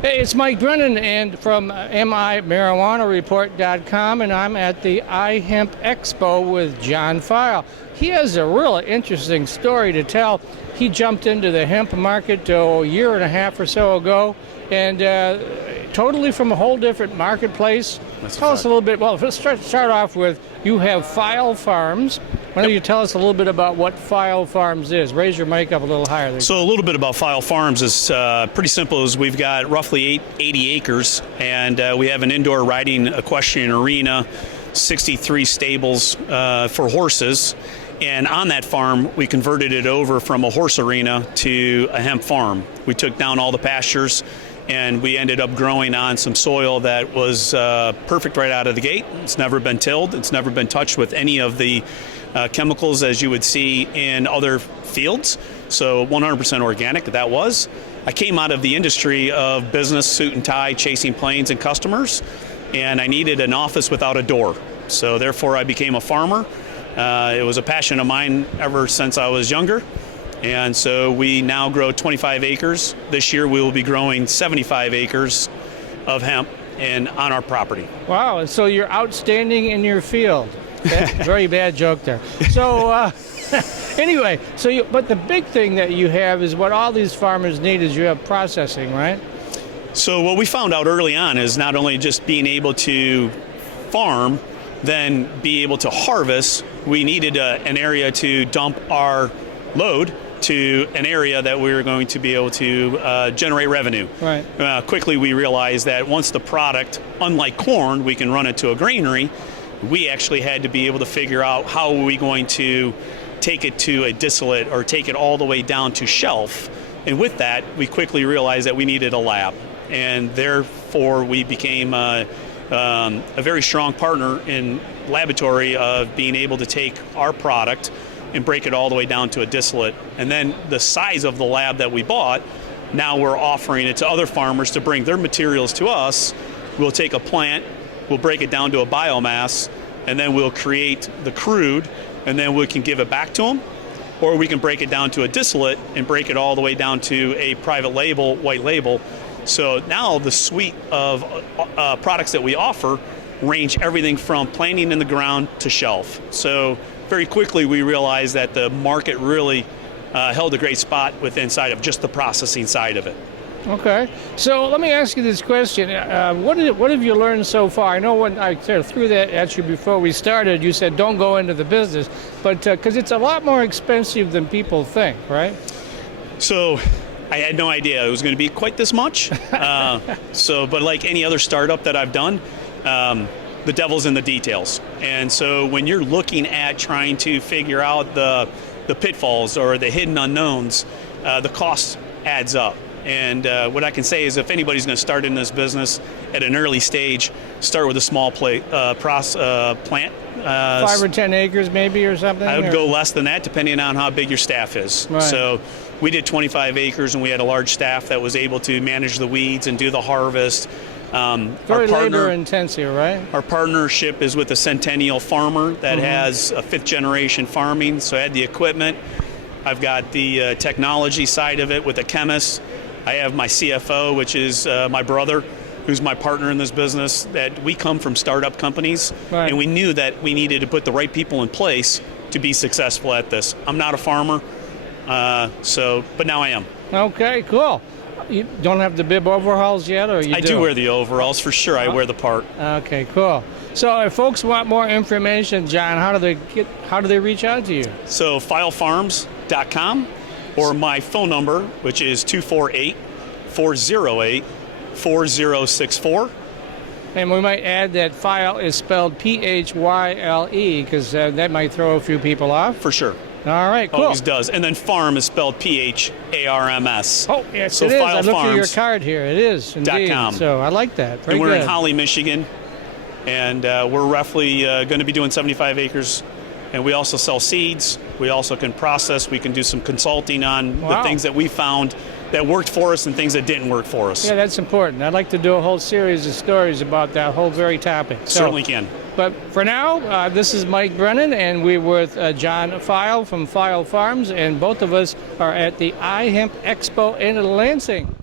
Hey, it's Mike Brennan and from MIMarijuanaReport.com, and I'm at the iHemp Expo with John Phyle. He has a really interesting story to tell. He jumped into the hemp market a year and a half or so ago, and totally from a whole different marketplace. Tell us a little bit. Well, let's start off with, you have Phyle Pharms. Why don't you tell us a little bit about what Phyle Pharms is? Raise your mic up a little higher there. So a little bit about Phyle Pharms is pretty simple. Is we've got roughly 80 acres, and we have an indoor riding equestrian arena, 63 stables for horses. And on that farm, we converted it over from a horse arena to a hemp farm. We took down all the pastures, and we ended up growing on some soil that was perfect right out of the gate. It's never been tilled. It's never been touched with any of the chemicals as you would see in other fields. So 100% organic, that was. I came out of the industry of business, suit and tie, chasing planes and customers, and I needed an office without a door. So therefore I became a farmer. It was a passion of mine ever since I was younger. And so we now grow 25 acres. This year we will be growing 75 acres of hemp on our property. Wow, so you're outstanding in your field. Very bad joke there. So anyway, but the big thing that you have is what all these farmers need is you have processing, right? So what we found out early on is not only just being able to farm, then be able to harvest, we needed an area to dump our load to an area that we were going to be able to generate revenue. Right. Quickly we realized that once the product, unlike corn, we can run it to a granary, we actually had to be able to figure out how are we going to take it to a distillate or take it all the way down to shelf. And with that, we quickly realized that we needed a lab. And therefore, we became a very strong partner in laboratory of being able to take our product and break it all the way down to a distillate. And then the size of the lab that we bought, now we're offering it to other farmers to bring their materials to us. We'll take a plant, we'll break it down to a biomass, and then we'll create the crude, and then we can give it back to them. Or we can break it down to a distillate and break it all the way down to a private label, white label. So now the suite of products that we offer range everything from planting in the ground to shelf. So very quickly we realized that the market really held a great spot inside of just the processing side of it. Okay, so let me ask you this question. What have you learned so far? I know when I threw that at you before we started, you said don't go into the business, but because it's a lot more expensive than people think, right? So I had no idea it was going to be quite this much. But like any other startup that I've done, the devil's in the details. And so when you're looking at trying to figure out the pitfalls or the hidden unknowns, the cost adds up. And what I can say is if anybody's going to start in this business at an early stage, start with a small plant. 5 or 10 acres maybe or something? I would go less than that depending on how big your staff is. Right. So we did 25 acres and we had a large staff that was able to manage the weeds and do the harvest. Very labor intensive, right? Our partnership is with a Centennial farmer that has a 5th generation farming, so I had the equipment. I've got the technology side of it with a chemist. I have my CFO, which is my brother, who's my partner in this business, that we come from startup companies, right. And we knew that we needed to put the right people in place to be successful at this. I'm not a farmer, but now I am. Okay, cool. You don't have the bib overalls yet, or you do? I do wear the overalls, for sure. I wear the part. Okay, cool. So if folks want more information, John, how do they reach out to you? So PhylePharms.com or my phone number, which is 248-408-4064. And we might add that Phyle is spelled Phyle, because that might throw a few people off. For sure. All right, cool. Always does. And then farm is spelled Pharms. Oh, yes, so it is. I looked Farms. at your card here. It is, indeed. .com. So I like that. Very and we're good. in Holly, Michigan. And we're roughly going to be doing 75 acres. And we also sell seeds. We also can process. We can do some consulting on the things that we found that worked for us and things that didn't work for us. Yeah, that's important. I'd like to do a whole series of stories about that whole very topic. Certainly can. But for now, this is Mike Brennan, and we're with John Phyle from Phyle Pharms, and both of us are at the iHemp Expo in Lansing.